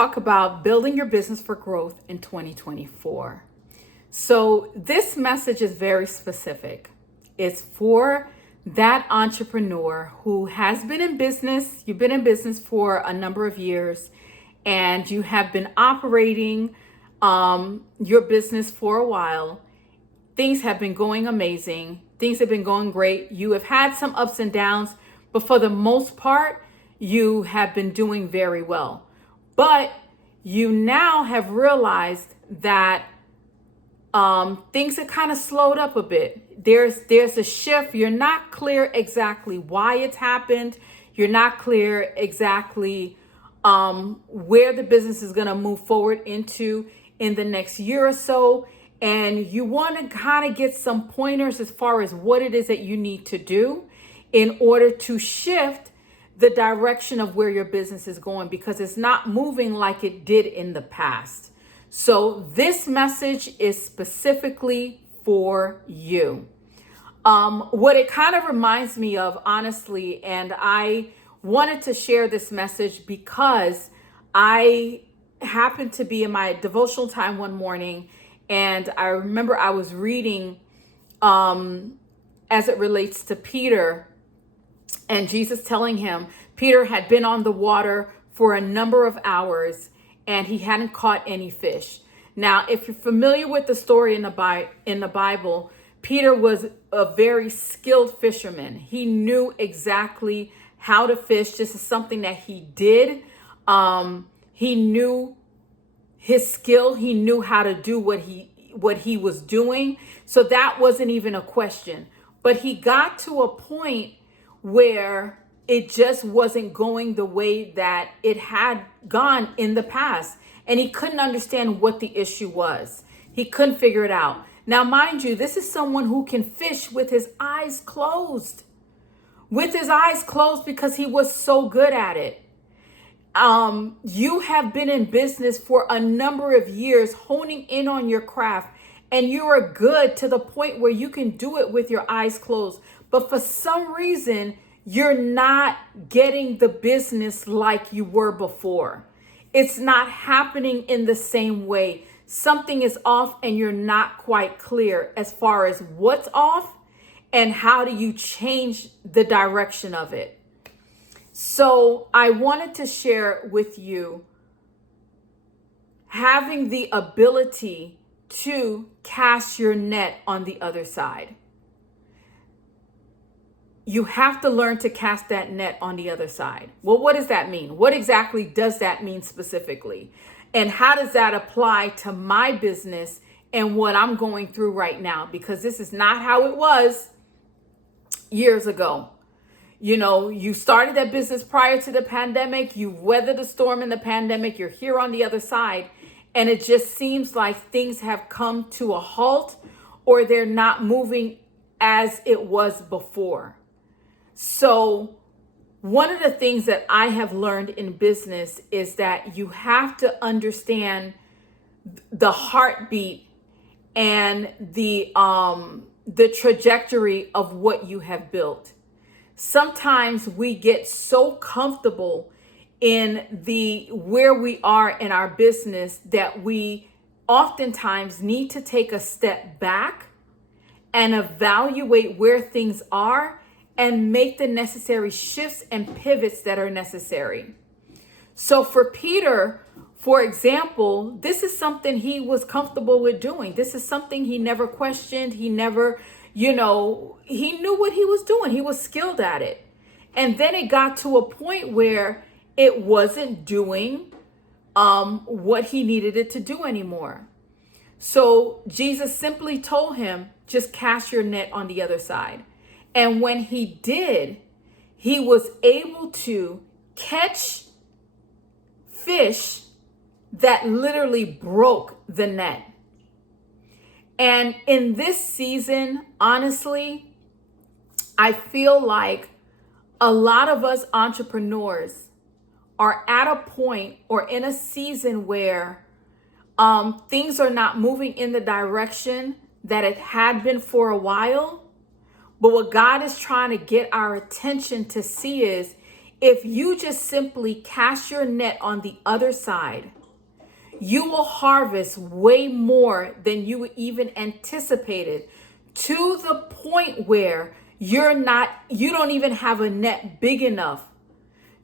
talk about building your business for growth in 2024. So this message is very specific. It's for that entrepreneur who has been in business. You've been in business for a number of years and you have been operating your business for a while. Things have been going amazing. Things have been going great. You have had some ups and downs, but for the most part, you have been doing very well. But you now have realized that things have kind of slowed up a bit. There's a shift. You're not clear exactly why it's happened. You're not clear exactly where the business is going to move forward into in the next year or so. And you want to kind of get some pointers as far as what it is that you need to do in order to shift the direction of where your business is going, because it's not moving like it did in the past. So this message is specifically for you. What it kind of reminds me of, honestly, and I wanted to share this message because I happened to be in my devotional time one morning, and I remember I was reading as it relates to Peter, and Jesus telling him Peter had been on the water for a number of hours and he hadn't caught any fish. Now, if you're familiar with the story in the Bible, Peter was a very skilled fisherman. He knew exactly how to fish. This is something that he did. He knew his skill. He knew how to do what he was doing. So that wasn't even a question. But he got to a point where it just wasn't going the way that it had gone in the past. And he couldn't understand what the issue was. He couldn't figure it out. Now, mind you, this is someone who can fish with his eyes closed. With his eyes closed, because he was so good at it. You have been in business for a number of years, honing in on your craft, and you are good to the point where you can do it with your eyes closed. But for some reason, you're not getting the business like you were before. It's not happening in the same way. Something is off and you're not quite clear as far as what's off and how do you change the direction of it. So I wanted to share with you having the ability to cast your net on the other side. You have to learn to cast that net on the other side. Well, what does that mean? What exactly does that mean specifically? And how does that apply to my business and what I'm going through right now? Because this is not how it was years ago. You know, you started that business prior to the pandemic. You weathered the storm in the pandemic. You're here on the other side. And it just seems like things have come to a halt, or they're not moving as it was before. So one of the things that I have learned in business is that you have to understand the heartbeat and the trajectory of what you have built. Sometimes we get so comfortable in where we are in our business that we oftentimes need to take a step back and evaluate where things are and make the necessary shifts and pivots that are necessary. So for Peter, for example, this is something he was comfortable with doing. This is something he never questioned. He never, he knew what he was doing. He was skilled at it. And then it got to a point where it wasn't doing what he needed it to do anymore. So Jesus simply told him, just cast your net on the other side. And when he did, he was able to catch fish that literally broke the net. And in this season, honestly, I feel like a lot of us entrepreneurs are at a point or in a season where things are not moving in the direction that it had been for a while. But what God is trying to get our attention to see is If you just simply cast your net on the other side, you will harvest way more than you even anticipated, to the point where you don't even have a net big enough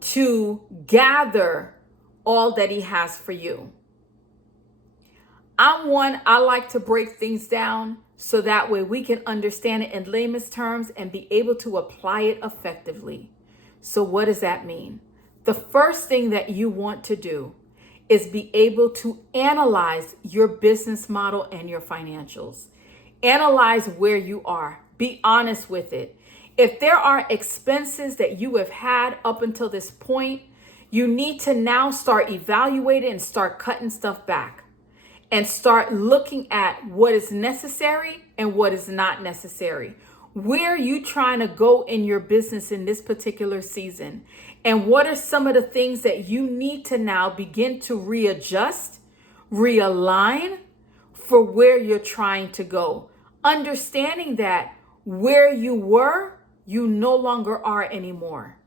to gather all that he has for you. I like to break things down so that way we can understand it in layman's terms and be able to apply it effectively. So what does that mean? The first thing that you want to do is be able to analyze your business model and your financials. Analyze where you are. Be honest with it. If there are expenses that you have had up until this point, you need to now start evaluating and start cutting stuff back and start looking at what is necessary and what is not necessary. Where are you trying to go in your business in this particular season? And what are some of the things that you need to now begin to readjust, realign for where you're trying to go? Understanding that where you were, you no longer are anymore.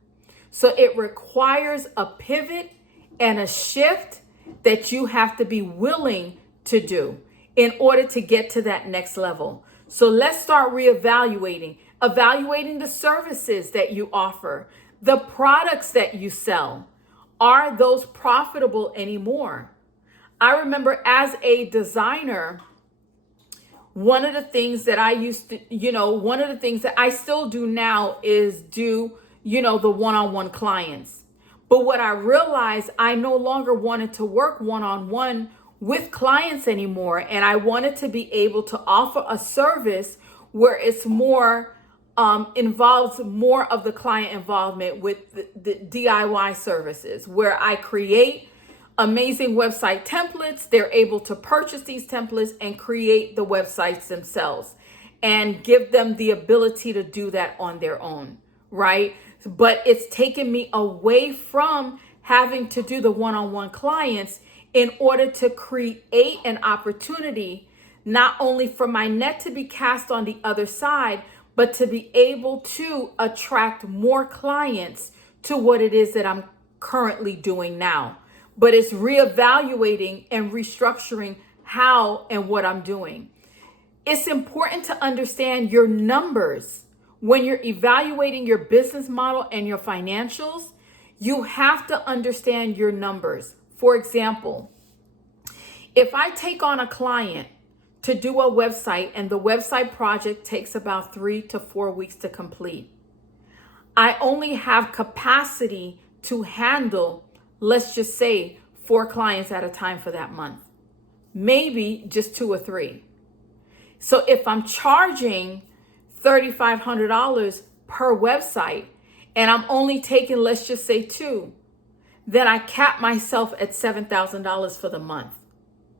So it requires a pivot and a shift that you have to be willing to do in order to get to that next level. So let's start evaluating the services that you offer, the products that you sell. Are those profitable anymore? I remember as a designer, one of the things that one of the things that I still do now is do, the one-on-one clients. But what I realized, I no longer wanted to work one-on-one with clients anymore. And I wanted to be able to offer a service where it's more, involves more of the client involvement with the DIY services, where I create amazing website templates. They're able to purchase these templates and create the websites themselves and give them the ability to do that on their own, right? But it's taken me away from having to do the one-on-one clients in order to create an opportunity, not only for my net to be cast on the other side, but to be able to attract more clients to what it is that I'm currently doing now. But it's reevaluating and restructuring how and what I'm doing. It's important to understand your numbers. When you're evaluating your business model and your financials, you have to understand your numbers. For example, if I take on a client to do a website and the website project takes about 3 to 4 weeks to complete, I only have capacity to handle, let's just say, 4 clients at a time for that month, maybe just 2 or 3. So if I'm charging $3,500 per website and I'm only taking, let's just say, 2, then I cap myself at $7,000 for the month,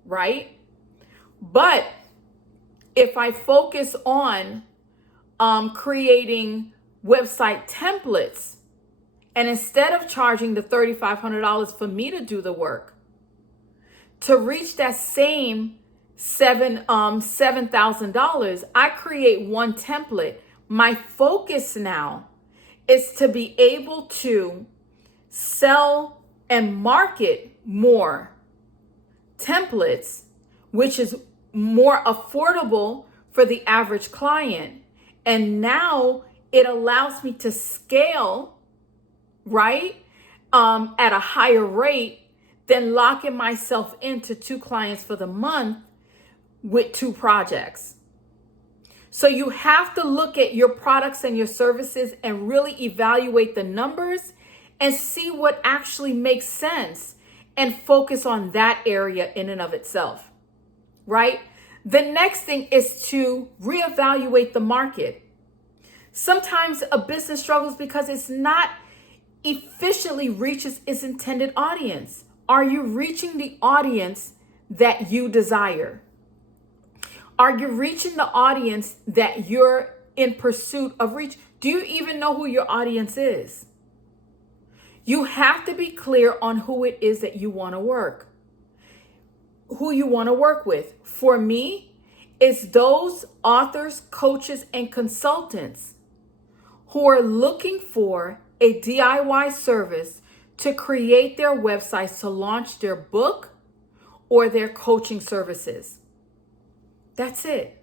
right? But if I focus on creating website templates, and instead of charging the $3,500 for me to do the work, to reach that same $7,000, I create one template. My focus now is to be able to sell and market more templates, which is more affordable for the average client. And now it allows me to scale, right, at a higher rate than locking myself into 2 clients for the month with 2 projects. So you have to look at your products and your services and really evaluate the numbers and see what actually makes sense and focus on that area in and of itself, right? The next thing is to reevaluate the market. Sometimes a business struggles because it's not efficiently reaches its intended audience. Are you reaching the audience that you desire? Are you reaching the audience that you're in pursuit of reach? Do you even know who your audience is? You have to be clear on who it is that you want to work, who you want to work with. For me, it's those authors, coaches, and consultants who are looking for a DIY service to create their websites to launch their book or their coaching services. That's it.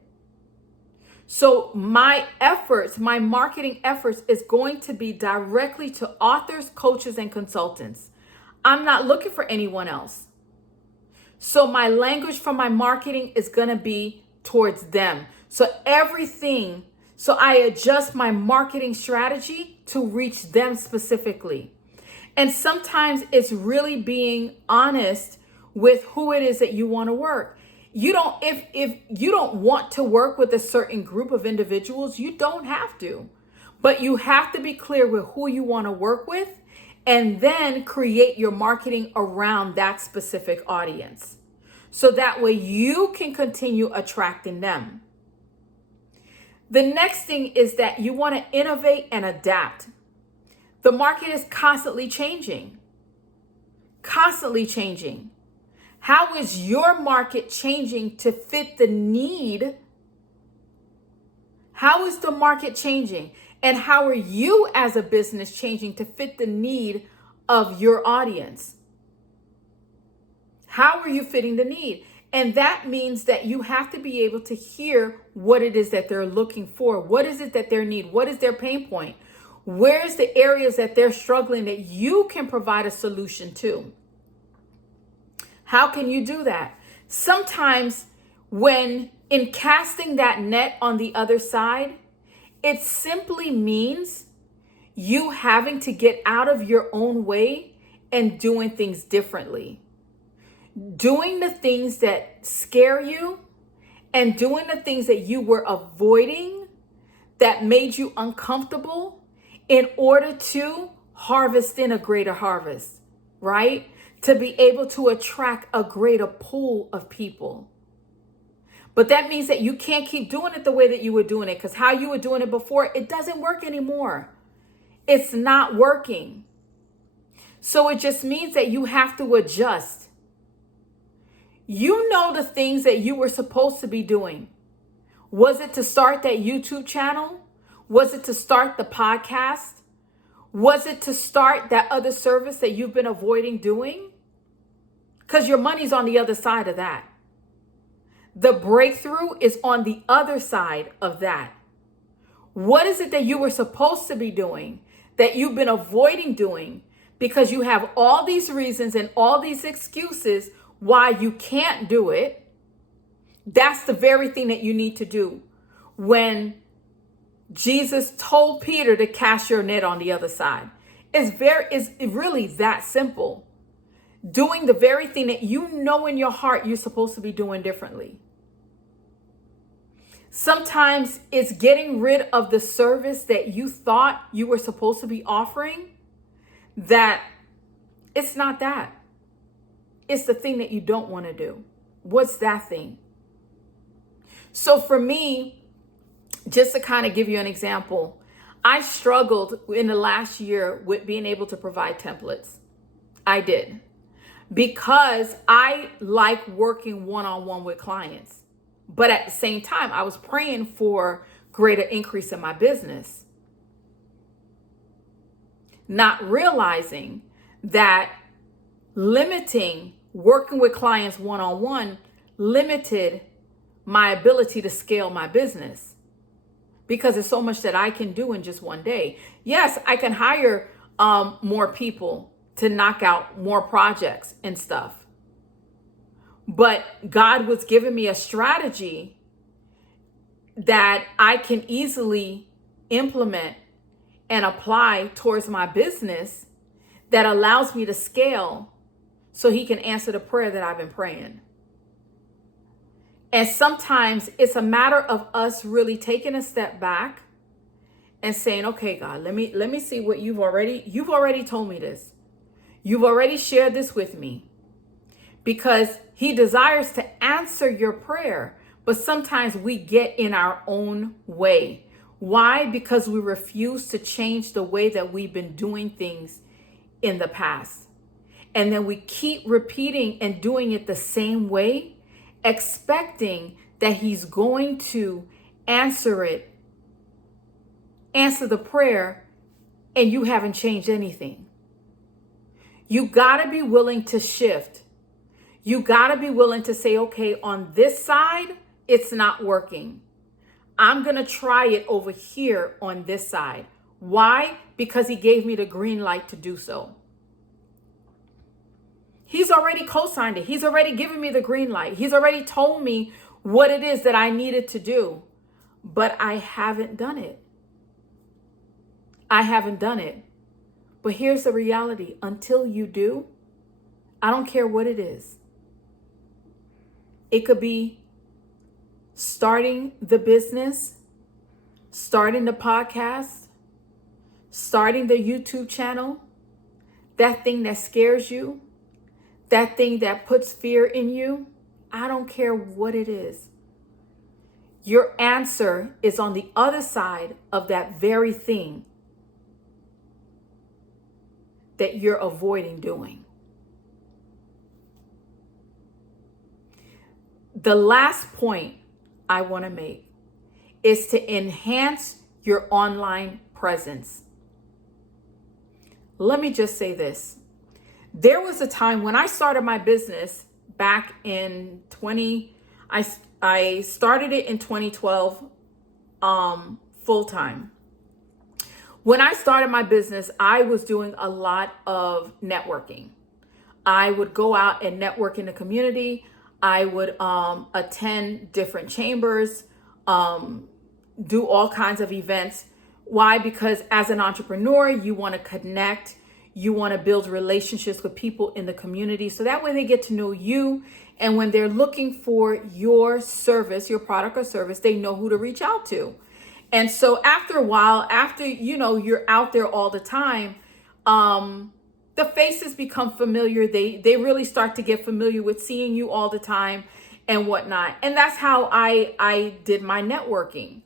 So my efforts, my marketing efforts is going to be directly to authors, coaches, and consultants. I'm not looking for anyone else. So my language for my marketing is going to be towards them. So I adjust my marketing strategy to reach them specifically. And sometimes it's really being honest with who it is that you want to work. You don't, if you don't want to work with a certain group of individuals, you don't have to. But you have to be clear with who you want to work with and then create your marketing around that specific audience. So that way you can continue attracting them. The next thing is that you want to innovate and adapt. The market is constantly changing. Constantly changing. How is your market changing to fit the need? How is the market changing? And how are you as a business changing to fit the need of your audience? How are you fitting the need? And that means that you have to be able to hear what it is that they're looking for. What is it that they need? What is their pain point? Where's the areas that they're struggling that you can provide a solution to? How can you do that? Sometimes when in casting that net on the other side, it simply means you having to get out of your own way and doing things differently. Doing the things that scare you and doing the things that you were avoiding that made you uncomfortable in order to harvest in a greater harvest, right? To be able to attract a greater pool of people. But that means that you can't keep doing it the way that you were doing it, because how you were doing it before, it doesn't work anymore. It's not working. So it just means that you have to adjust. You know the things that you were supposed to be doing. Was it to start that YouTube channel? Was it to start the podcast? Was it to start that other service that you've been avoiding doing? Because your money's on the other side of that. The breakthrough is on the other side of that. What is it that you were supposed to be doing that you've been avoiding doing because you have all these reasons and all these excuses why you can't do it? That's the very thing that you need to do. When Jesus told Peter to cast your net on the other side, it's really that simple. Doing the very thing that you know in your heart you're supposed to be doing differently. Sometimes it's getting rid of the service that you thought you were supposed to be offering, that it's not that. It's the thing that you don't want to do. What's that thing? So for me, just to kind of give you an example, I struggled in the last year with being able to provide templates. I did. Because I like working one-on-one with clients. But at the same time, I was praying for greater increase in my business. Not realizing that limiting working with clients one-on-one limited my ability to scale my business. Because there's so much that I can do in just one day. Yes, I can hire more people to knock out more projects and stuff. But God was giving me a strategy that I can easily implement and apply towards my business that allows me to scale so he can answer the prayer that I've been praying. And sometimes it's a matter of us really taking a step back and saying, okay, God, let me see what you've already told me this. You've already shared this with me, because he desires to answer your prayer. But sometimes we get in our own way. Why? Because we refuse to change the way that we've been doing things in the past. And then we keep repeating and doing it the same way, expecting that he's going to answer the prayer and you haven't changed anything. You got to be willing to shift. You got to be willing to say, okay, on this side, it's not working. I'm going to try it over here on this side. Why? Because he gave me the green light to do so. He's already co-signed it. He's already given me the green light. He's already told me what it is that I needed to do, but I haven't done it. I haven't done it. But here's the reality. Until you do, I don't care what it is. It could be starting the business, starting the podcast, starting the YouTube channel, that thing that scares you, that thing that puts fear in you. I don't care what it is. Your answer is on the other side of that very thing that you're avoiding doing. The last point I want to make is to enhance your online presence. Let me just say this. There was a time when I started my business back in I started it in 2012 full time. When I started my business, I was doing a lot of networking. I would go out and network in the community. I would attend different chambers, do all kinds of events. Why? Because as an entrepreneur, you want to connect. You want to build relationships with people in the community so that way they get to know you. And when they're looking for your service, your product or service, they know who to reach out to. And so after a while, after, you're out there all the time, the faces become familiar. They really start to get familiar with seeing you all the time and whatnot. And that's how I did my networking.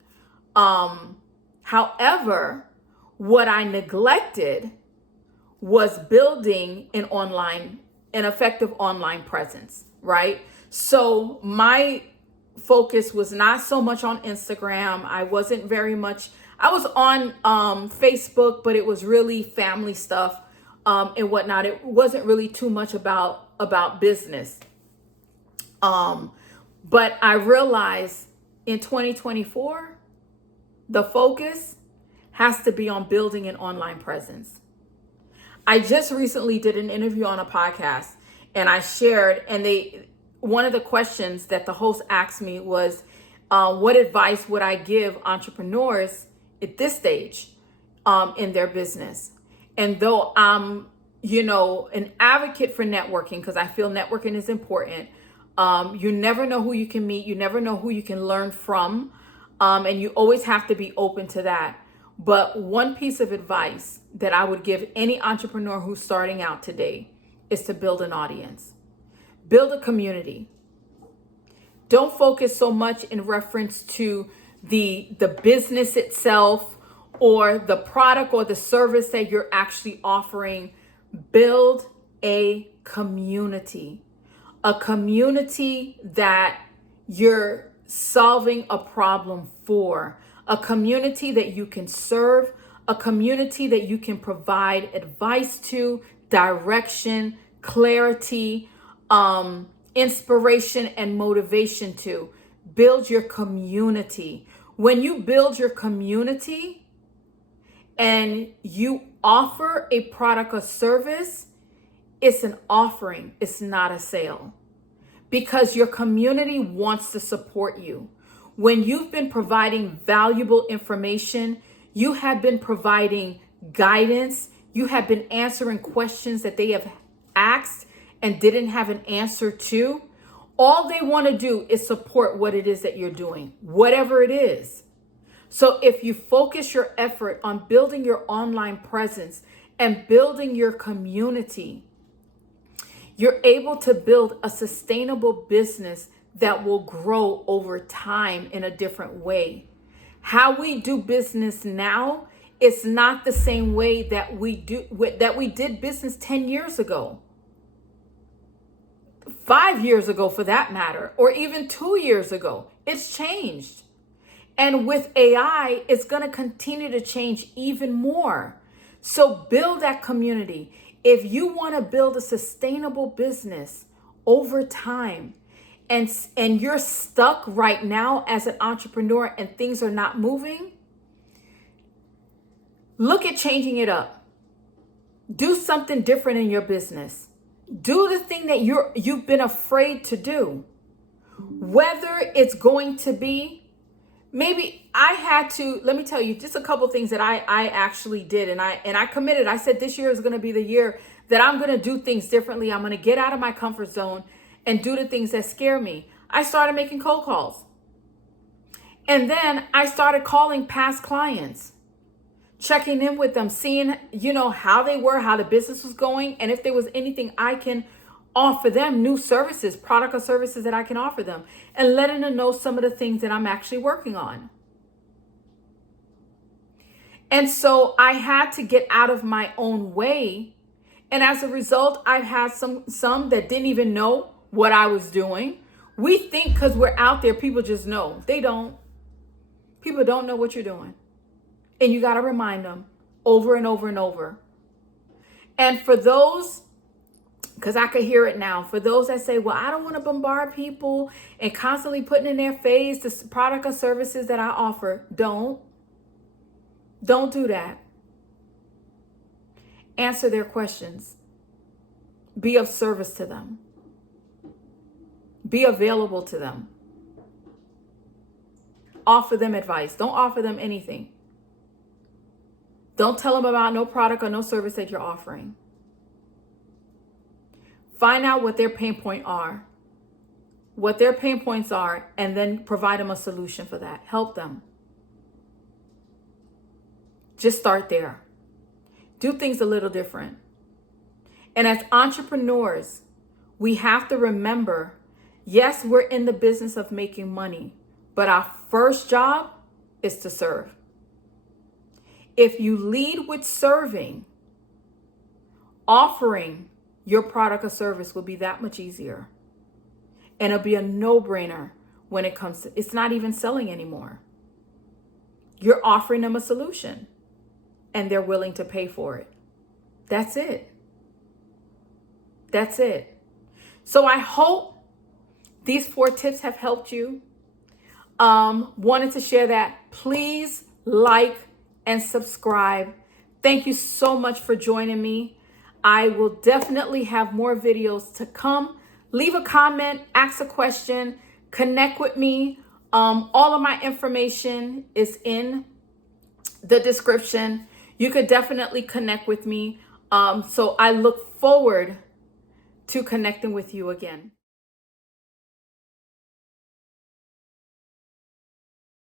However, what I neglected was building an effective online presence, right? So my focus was not so much on Instagram. I was on Facebook, but it was really family stuff and whatnot. It wasn't really too much about business. But I realized in 2024, the focus has to be on building an online presence. I just recently did an interview on a podcast and I shared, and one of the questions that the host asked me was, what advice would I give entrepreneurs at this stage in their business? And though I'm, an advocate for networking, because I feel networking is important, you never know who you can meet. You never know who you can learn from. And you always have to be open to that. But one piece of advice that I would give any entrepreneur who's starting out today is to build an audience. Build a community. Don't focus so much in reference to the business itself or the product or the service that you're actually offering. Build a community that you're solving a problem for, a community that you can serve, a community that you can provide advice to, direction, clarity, inspiration, and motivation to. Build your community. When you build your community and you offer a product or service, it's an offering, it's not a sale. Because your community wants to support you. When you've been providing valuable information, you have been providing guidance, you have been answering questions that they have asked and didn't have an answer to, all they want to do is support what it is that you're doing, whatever it is. So if you focus your effort on building your online presence and building your community, you're able to build a sustainable business that will grow over time in a different way. How we do business now is not the same way that we did business 10 years ago, 5 years ago for that matter, or even 2 years ago. It's changed. And with AI, it's going to continue to change even more. So build that community. If you want to build a sustainable business over time, and you're stuck right now as an entrepreneur and things are not moving, look at changing it up. Do something different in your business. Do the thing that you've been afraid to do. Whether it's going to be, maybe I had to, let me tell you just a couple things that I actually did. And I committed. I said this year is going to be the year that I'm going to do things differently. I'm going to get out of my comfort zone and do the things that scare me. I started making cold calls. And then I started calling past clients, checking in with them, seeing, how they were, how the business was going, and if there was anything I can offer them, new services, product or services that I can offer them, and letting them know some of the things that I'm actually working on. And so I had to get out of my own way. And as a result, I've had some that didn't even know what I was doing. We think because we're out there, people just know. They don't. People don't know what you're doing. And you got to remind them over and over and over. And for those, because I could hear it now, for those that say, well, I don't want to bombard people and constantly putting in their face the product or services that I offer. Don't do that. Answer their questions. Be of service to them. Be available to them. Offer them advice. Don't offer them anything. Don't tell them about no product or no service that you're offering. Find out what their pain points are, and then provide them a solution for that. Help them. Just start there. Do things a little different. And as entrepreneurs, we have to remember, yes, we're in the business of making money, but our first job is to serve. If you lead with serving, offering your product or service will be that much easier. And it'll be a no-brainer when it comes to, it's not even selling anymore. You're offering them a solution and they're willing to pay for it. That's it. That's it. So I hope these 4 tips have helped you. Wanted to share that. Please like and subscribe. Thank you so much for joining me. I will definitely have more videos to come. Leave a comment, ask a question, connect with me. All of my information is in the description. You could definitely connect with me. So I look forward to connecting with you again.